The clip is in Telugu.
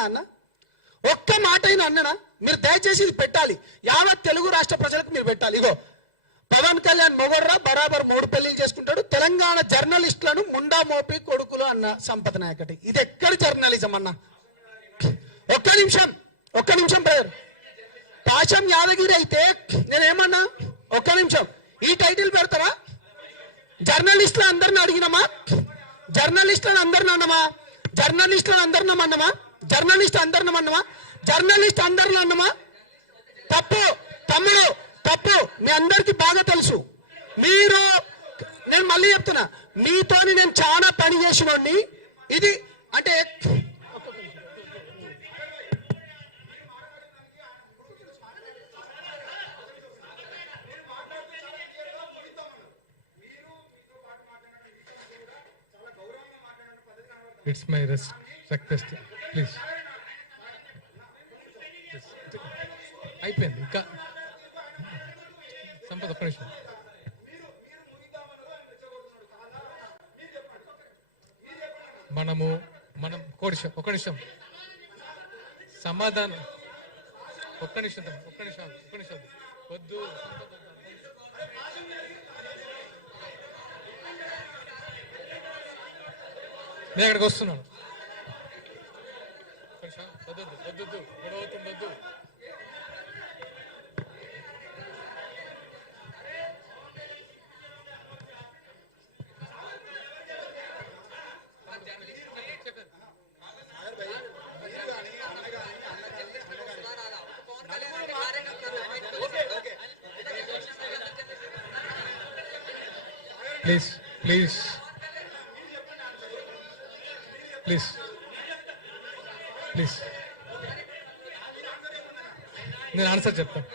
అన్నాడా అన్న? ఒక్క మాట అయినా అన్ననా? మీరు దయచేసి ఇది పెట్టాలి, యావత్ తెలుగు రాష్ట్ర ప్రజలకు మీరు పెట్టాలి. ఇగో పవన్ కళ్యాణ్ మొగర్రా బరాబర్ 3 పెళ్లిలు చేసుకుంటాడు, తెలంగాణ జర్నలిస్టులను ముండా మోపి కొడుకులు అన్న సంపద నాయకటి. ఇది ఎక్కడి జర్నలిజం అన్న? ఒక్క నిమిషం బ్రదర్. పాశం యాదగిరి అయితే నేనేమన్నా? ఒక్క నిమిషం, ఈ టైటిల్ పెడతారా? జర్నలిస్టులు అందరిని అడిగినమా? జర్నలిస్టులను అందరిని అన్నమా? జర్నలిస్ట్ అందరిని అన్నమా? తప్పు తమ్ముడు, తప్పు. మీ అందరికి బాగా తెలుసు. మీరు, నేను మళ్ళీ చెప్తున్నా, మీతోని నేను చాలా పని చేసినోడిని. ఇది అంటే ఇట్స్ మై రిక్వెస్ట్ ప్లీజ్. అయిపోయింది ఇంకా సంపద. ఒక్క నిమిషం, మనం ఒక్క నిమిషం సమాధానం. ఒక్క నిమిషం వద్దు. నేను అక్కడికి వస్తున్నాను. వద్దు గొడవ అవుతుంది, వద్దు. ప్లీజ్ నేను ఆన్సర్ చెప్తాను.